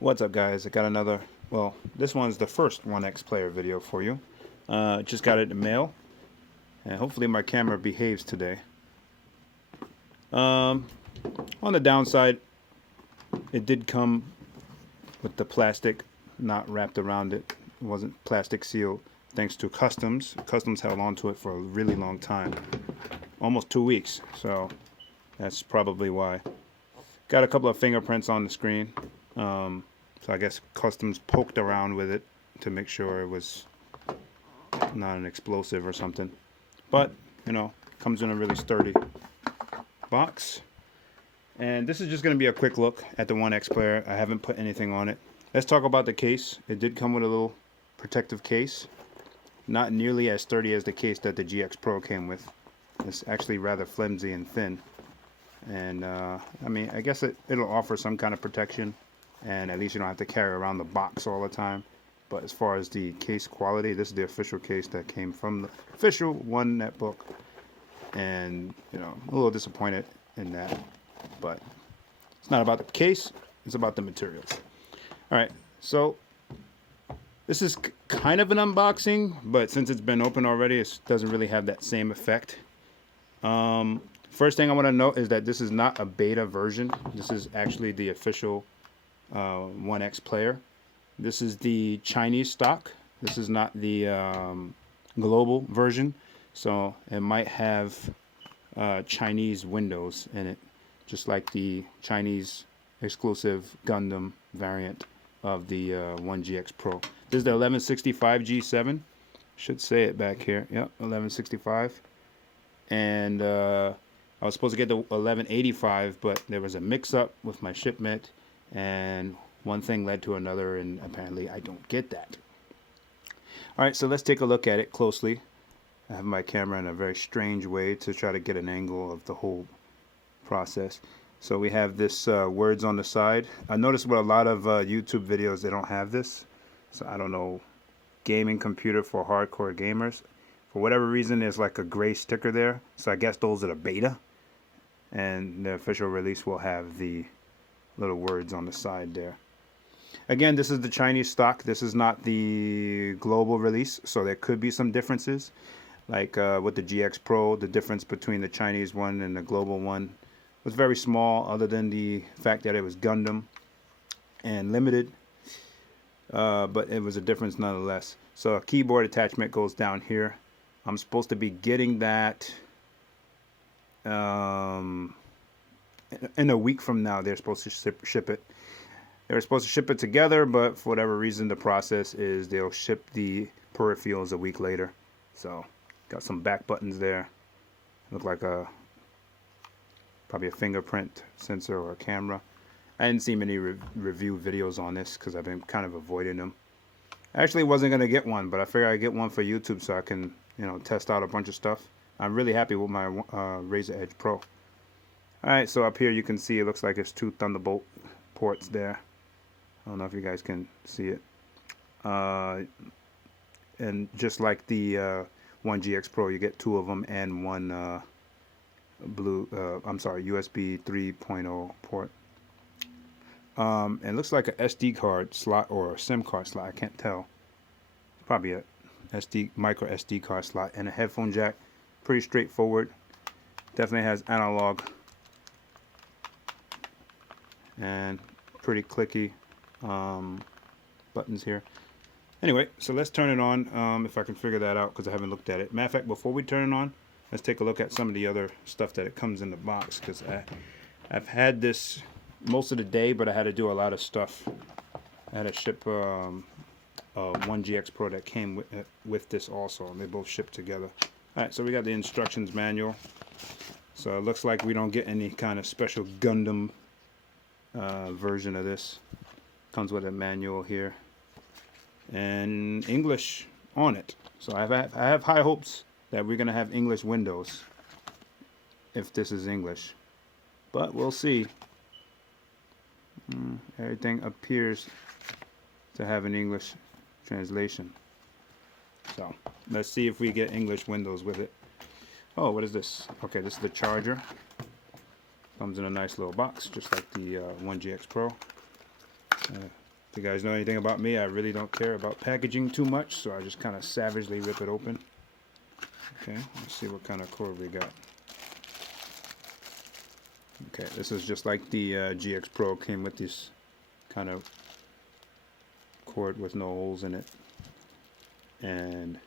What's up, guys? I got another, well, this one's the first OneXplayer video for you. Just got it in the mail, and hopefully my camera behaves today. On the downside, it did come with the plastic not wrapped around it. It wasn't plastic sealed thanks to Customs. Customs held on to it for a really long time, almost 2 weeks, so that's probably why. Got a couple of fingerprints on the screen. So I guess Customs poked around with it to make sure it was not an explosive or something. But, you know, comes in a really sturdy box. And this is just going to be a quick look at the OneXplayer. I haven't put anything on it. Let's talk about the case. It did come with a little protective case. Not nearly as sturdy as the case that the GX Pro came with. It's actually rather flimsy and thin. And, I mean, I guess it'll offer some kind of protection. And at least you don't have to carry around the box all the time. But as far as the case quality, this is the official case that came from the official One netbook. And, you know, a little disappointed in that. But it's not about the case, it's about the materials. Alright, so this is kind of an unboxing, but since it's been open already, it doesn't really have that same effect. First thing I want to note is that this is not a beta version. This is actually the official OneXplayer. This is the Chinese stock. This is not the global version, so it might have Chinese windows in it, just like the Chinese exclusive Gundam variant of the One GX Pro. This is the 1165 G7. Should say it back here. Yep, 1165. And I was supposed to get the 1185, but there was a mix-up with my shipment. And one thing led to another, and apparently I don't get that. Alright, so let's take a look at it closely. I have my camera in a very strange way to try to get an angle of the whole process. So we have this words on the side. I noticed with a lot of YouTube videos they don't have this. So I don't know, gaming computer for hardcore gamers. For whatever reason there's like a gray sticker there. So I guess those are the beta. And the official release will have the little words on the side there. Again, this is the Chinese stock. This is not the global release, so there could be some differences. Like with the GX Pro, the difference between the Chinese one and the global one was very small, other than the fact that it was Gundam and limited. But it was a difference nonetheless. So a keyboard attachment goes down here. I'm supposed to be getting that in a week from now. They're supposed to ship it. They were supposed to ship it together, but for whatever reason, the process is they'll ship the peripherals a week later. So, got some back buttons there. Look like probably a fingerprint sensor or a camera. I didn't see many review videos on this because I've been kind of avoiding them. I actually wasn't going to get one, but I figured I'd get one for YouTube so I can, you know, test out a bunch of stuff. I'm really happy with my Razer Edge Pro. Alright, so up here you can see it looks like it's 2 Thunderbolt ports there. I don't know if you guys can see it. And just like the One GX Pro, you get 2 of them and one USB 3.0 port. It looks like a SD card slot or a SIM card slot. I can't tell. It's probably a micro SD card slot and a headphone jack. Pretty straightforward. Definitely has analog and pretty clicky buttons here. Anyway, so let's turn it on, if I can figure that out, because I haven't looked at it. Matter of fact, before we turn it on, let's take a look at some of the other stuff that it comes in the box, because I've had this most of the day, but I had to do a lot of stuff. I had to ship One GX Pro that came with this also, and they both ship together. Alright, so we got the instructions manual. So it looks like we don't get any kind of special Gundam version of this. Comes with a manual here and English on it. So I have high hopes that we're gonna have English windows if this is English, but we'll see. Everything appears to have an English translation, so let's see if we get English windows with it. Oh, what is this? Okay, this is the charger. Comes in a nice little box, just like the One GX Pro. You guys know anything about me? I really don't care about packaging too much, so I just kind of savagely rip it open. Okay, let's see what kind of cord we got. Okay, this is just like the GX Pro. Came with this kind of cord with no holes in it, and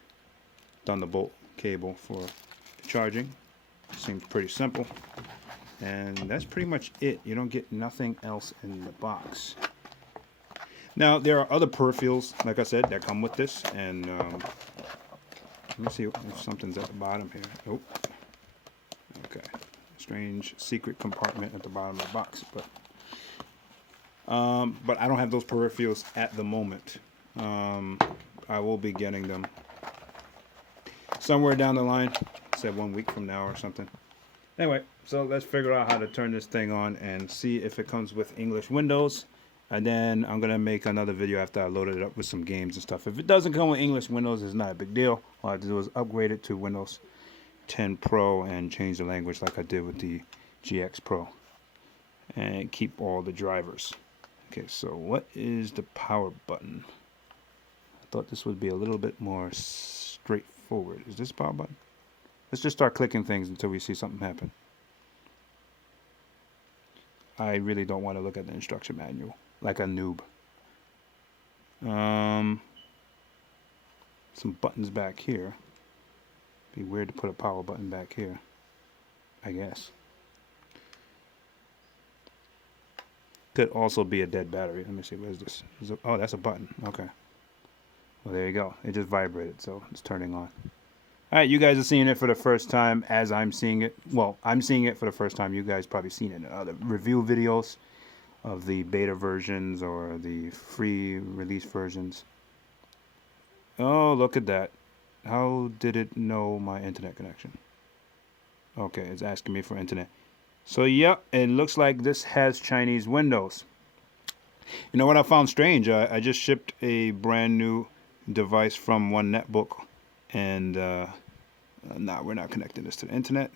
Thunderbolt cable for charging. Seems pretty simple, and that's pretty much it. You don't get nothing else in the box. Now there are other peripherals, like I said, that come with this, and let me see if something's at the bottom here. Nope. Okay, strange secret compartment at the bottom of the box, but I don't have those peripherals at the moment. I will be getting them somewhere down the line, say 1 week from now or something. Anyway, so let's figure out how to turn this thing on and see if it comes with English Windows. And then I'm going to make another video after I loaded it up with some games and stuff. If it doesn't come with English Windows, it's not a big deal. All I have to do is upgrade it to Windows 10 Pro and change the language like I did with the GX Pro. And keep all the drivers. Okay, so what is the power button? I thought this would be a little bit more straightforward. Is this the power button? Let's just start clicking things until we see something happen. I really don't want to look at the instruction manual like a noob. Some buttons back here. Be weird to put a power button back here, I guess. Could also be a dead battery. Let me see, what is this? Oh, that's a button. Okay. Well, there you go. It just vibrated, so it's turning on. Alright, you guys are seeing it for the first time as I'm seeing it. Well, I'm seeing it for the first time. You guys probably seen it in other review videos of the beta versions or the free release versions. Oh, look at that. How did it know my internet connection? Okay, it's asking me for internet. So, yep, it looks like this has Chinese Windows. You know what I found strange? I just shipped a brand new device from One Netbook, and nah, we're not connecting this to the internet.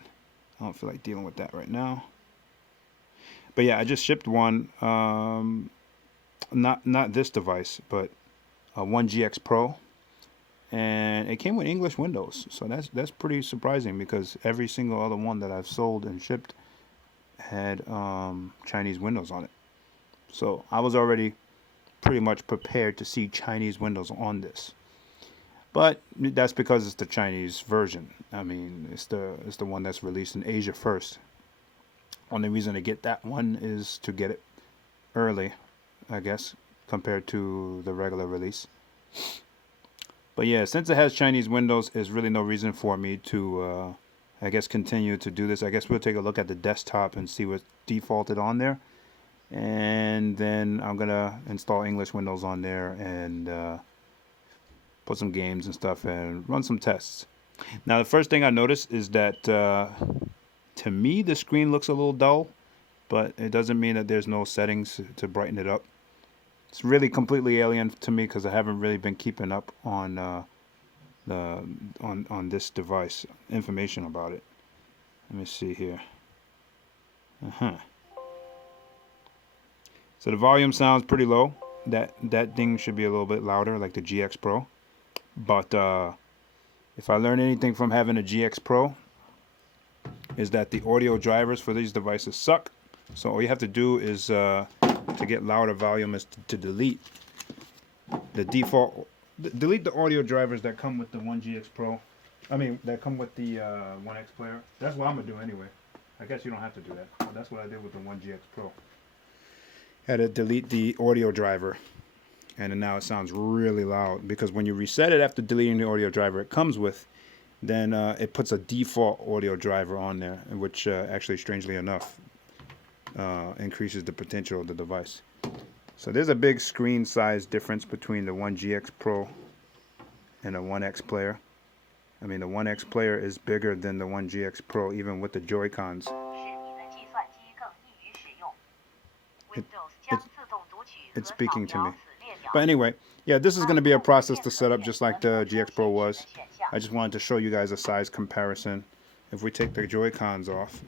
I don't feel like dealing with that right now. But yeah, I just shipped one, not this device, but One GX Pro, and it came with English Windows. So that's pretty surprising because every single other one that I've sold and shipped had Chinese Windows on it. So I was already pretty much prepared to see Chinese Windows on this. But that's because it's the Chinese version. I mean, it's the one that's released in Asia first. Only reason to get that one is to get it early, I guess, compared to the regular release. But yeah, since it has Chinese Windows, there's really no reason for me to, I guess, continue to do this. I guess we'll take a look at the desktop and see what's defaulted on there. And then I'm going to install English Windows on there and put some games and stuff and run some tests. Now, the first thing I noticed is that to me, the screen looks a little dull, but it doesn't mean that there's no settings to brighten it up. It's really completely alien to me because I haven't really been keeping up on on this device, information about it. Let me see here. So the volume sounds pretty low. That thing should be a little bit louder, like the GX Pro. But if I learn anything from having a GX Pro, is that the audio drivers for these devices suck. So all you have to do is to get louder volume is to delete the default, delete the audio drivers that come with the One GX Pro. I mean, that come with the OneXplayer. That's what I'm gonna do anyway. I guess you don't have to do that, but that's what I did with the One GX Pro. Had to delete the audio driver, and then now it sounds really loud because when you reset it after deleting the audio driver it comes with, then it puts a default audio driver on there, which actually, strangely enough, increases the potential of the device. So there's a big screen size difference between the One GX Pro and the OneXplayer. I mean, the OneXplayer is bigger than the One GX Pro, even with the Joy-Cons. It's speaking to me. But anyway, yeah, this is going to be a process to set up just like the GX Pro was. I just wanted to show you guys a size comparison. If we take the Joy-Cons off,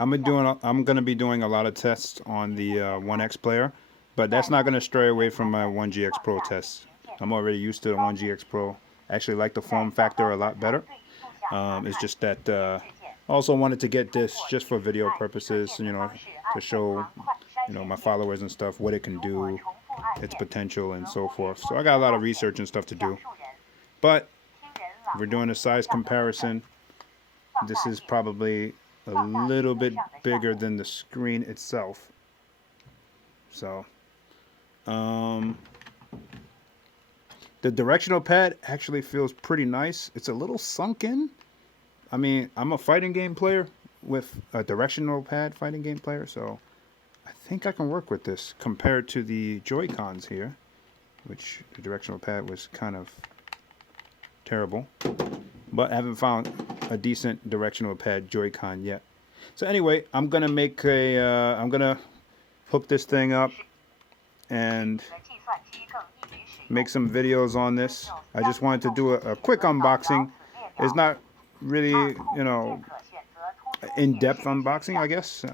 I'm gonna be doing a lot of tests on the OneXplayer, but that's not gonna stray away from my 1GX Pro tests. I'm already used to the 1GX Pro. I actually like the form factor a lot better. It's just that I also wanted to get this just for video purposes, you know, to show, you know, my followers and stuff what it can do, its potential, and so forth. So I got a lot of research and stuff to do. But if we're doing a size comparison, this is probably a little bit bigger than the screen itself. So, the directional pad actually feels pretty nice. It's a little sunken. I mean, I'm a fighting game player with a directional pad fighting game player, so I think I can work with this compared to the Joy-Cons here, which the directional pad was kind of terrible. But I haven't found a decent directional pad Joy-Con yet. So anyway, I'm gonna make a, I'm gonna hook this thing up and make some videos on this. I just wanted to do a quick unboxing. It's not really, you know, in-depth unboxing, I guess,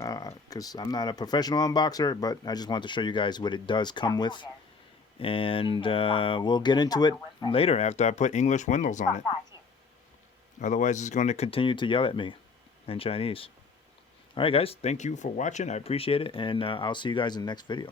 because I'm not a professional unboxer, but I just wanted to show you guys what it does come with. And we'll get into it later after I put English windows on it. Otherwise, it's going to continue to yell at me in Chinese. Alright guys, thank you for watching. I appreciate it, and I'll see you guys in the next video.